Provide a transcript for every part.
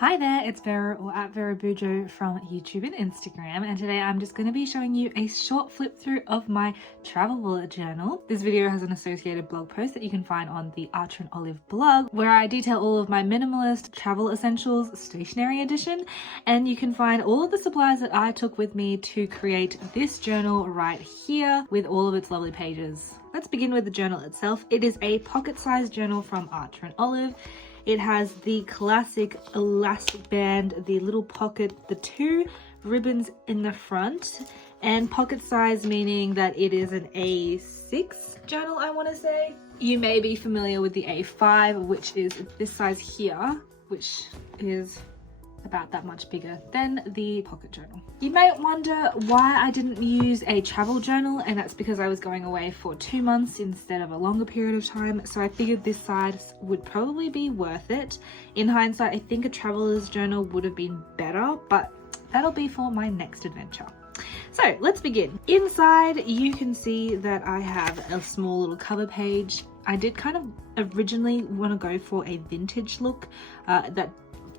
Hi there, it's Vero or at Vero Bujo from YouTube and Instagram, and today I'm just going to be showing you a short flip through of my travel bullet journal. This video has an associated blog post that you can find on the Archer and Olive blog where I detail all of my minimalist travel essentials stationery edition, and you can find all of the supplies that I took with me to create this journal right here with all of its lovely pages. Let's begin with the journal itself. It is a pocket-sized journal from Archer and Olive. It has the classic elastic band, the little pocket, the two ribbons in the front, and pocket size meaning that it is an A6 journal, I want to say. You may be familiar with the A5, which is this size here, which is about that much bigger than the pocket journal. You may wonder why I didn't use a travel journal, and that's because I was going away for 2 months instead of a longer period of time, so I figured this size would probably be worth it. In hindsight, I think a traveler's journal would have been better, but that'll be for my next adventure. So let's begin. Inside you can see that I have a small little cover page. I did kind of originally want to go for a vintage look. That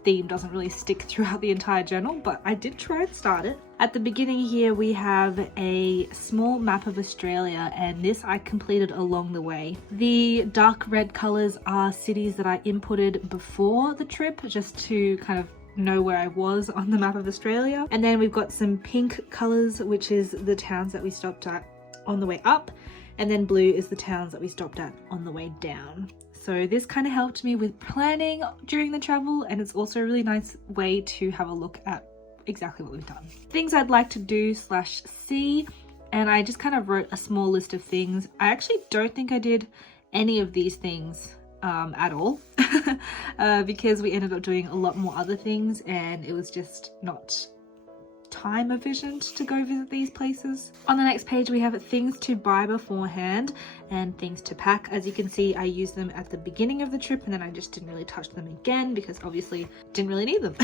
theme doesn't really stick throughout the entire journal, but I did try and start it. At the beginning here we have a small map of Australia, and this I completed along the way. The dark red colours are cities that I inputted before the trip just to kind of know where I was on the map of Australia. And then we've got some pink colours, which is the towns that we stopped at on the way up, and then blue is the towns that we stopped at on the way down. So this kind of helped me with planning during the travel, and it's also a really nice way to have a look at exactly what we've done. Things I'd like to do / see, and I just kind of wrote a small list of things. I actually don't think I did any of these things at all because we ended up doing a lot more other things, and it was just not time efficient to go visit these places. On the next page we have things to buy beforehand and things to pack. As you can see, I used them at the beginning of the trip, and then I just didn't really touch them again because obviously didn't really need them.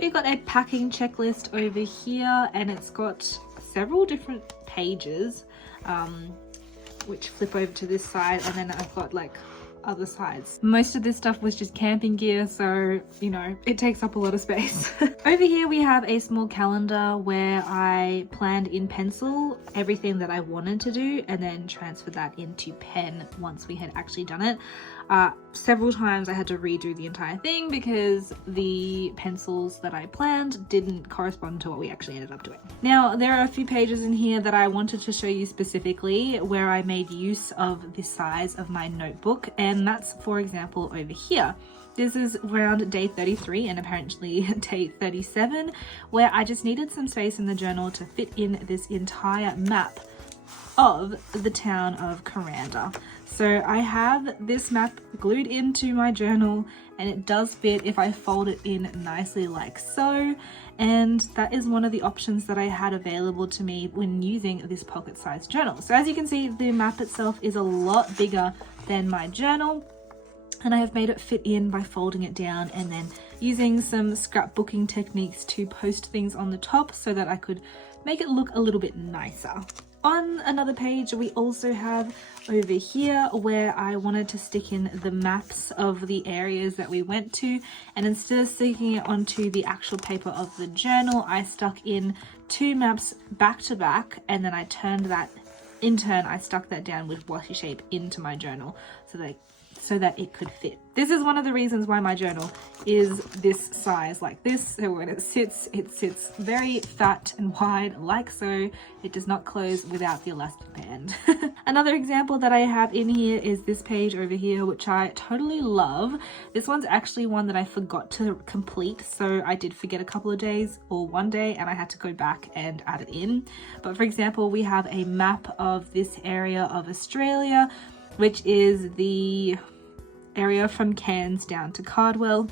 We've got a packing checklist over here, and it's got several different pages which flip over to this side, and then I've got like other sides. Most of this stuff was just camping gear, so you know, it takes up a lot of space. Over here we have a small calendar where I planned in pencil everything that I wanted to do and then transferred that into pen once we had actually done it. Several times I had to redo the entire thing because the pencils that I planned didn't correspond to what we actually ended up doing. Now there are a few pages in here that I wanted to show you specifically where I made use of the size of my notebook, and that's for example over here. This is around day 33 and apparently day 37, where I just needed some space in the journal to fit in this entire map of the town of Kuranda. So I have this map glued into my journal, and it does fit if I fold it in nicely like so, and that is one of the options that I had available to me when using this pocket-sized journal. So as you can see, the map itself is a lot bigger than my journal, and I have made it fit in by folding it down and then using some scrapbooking techniques to post things on the top so that I could make it look a little bit nicer. On another page we also have over here where I wanted to stick in the maps of the areas that we went to, and instead of sticking it onto the actual paper of the journal, I stuck in 2 maps back to back, and then I turned that, in turn I stuck that down with washi tape into my journal so that it could fit. This is one of the reasons why my journal is this size like this. So when it sits very fat and wide like so. It does not close without the elastic band. Another example that I have in here is this page over here, which I totally love. This one's actually one that I forgot to complete, so I did forget a couple of days or one day and I had to go back and add it in. But for example, we have a map of this area of Australia, which is the area from Cairns down to Cardwell,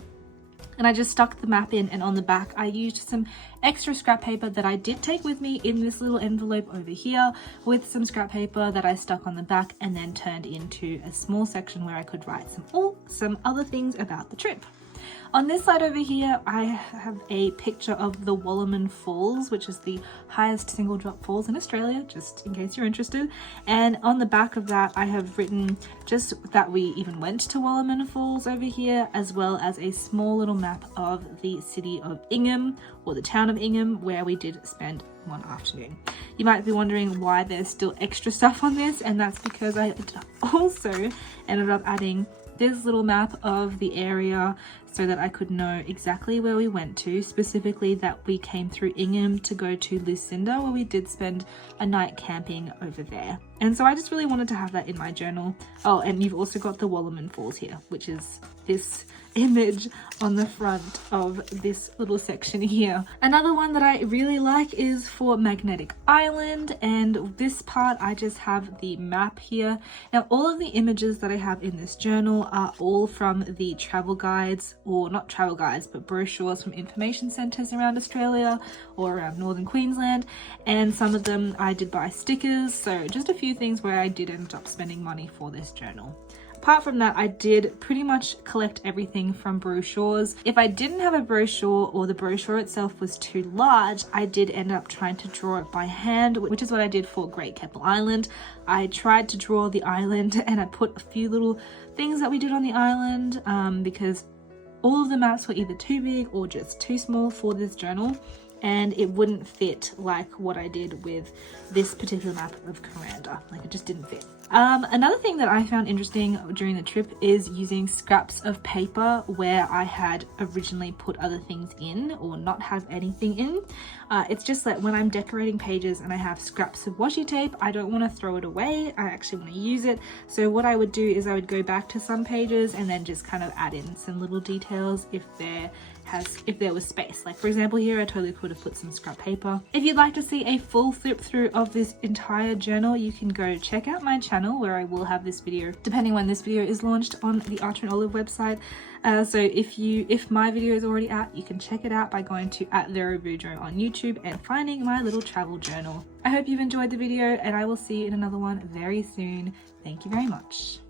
and I just stuck the map in, and on the back I used some extra scrap paper that I did take with me in this little envelope over here with some scrap paper that I stuck on the back and then turned into a small section where I could write some other things about the trip. On this side over here, I have a picture of the Wallerman Falls, which is the highest single drop falls in Australia, just in case you're interested. And on the back of that, I have written just that we even went to Wallerman Falls over here, as well as a small little map of the city of Ingham, or the town of Ingham, where we did spend one afternoon. You might be wondering why there's still extra stuff on this, and that's because I also ended up adding this little map of the area so that I could know exactly where we went to, specifically that we came through Ingham to go to Lucinda, where we did spend a night camping over there. And so I just really wanted to have that in my journal. Oh, and you've also got the Wallerman Falls here, which is this image on the front of this little section here. Another one that I really like is for Magnetic Island, and this part I just have the map here. Now all of the images that I have in this journal are all from the travel guides, or not travel guides but brochures from information centres around Australia or around northern Queensland, and some of them I did buy stickers, so just a few things where I did end up spending money for this journal. Apart from that, I did pretty much collect everything from brochures. If I didn't have a brochure or the brochure itself was too large, I did end up trying to draw it by hand, which is what I did for Great Keppel Island. I tried to draw the island and I put a few little things that we did on the island because all of the maps were either too big or just too small for this journal, and it wouldn't fit like what I did with this particular map of Kuranda. Like, it just didn't fit. Another thing that I found interesting during the trip is using scraps of paper where I had originally put other things in or not have anything in. It's just that when I'm decorating pages and I have scraps of washi tape, I don't want to throw it away. I actually want to use it. So what I would do is I would go back to some pages and then just kind of add in some little details if there was space. Like for example here, I totally could have put some scrap paper. If you'd like to see a full flip through of this entire journal, you can go check out my channel where I will have this video, depending when this video is launched, on the Archer and Olive website. So if my video is already out, you can check it out by going to @VeroBujo on YouTube and finding my little travel journal. I hope you've enjoyed the video, and I will see you in another one very soon. Thank you very much.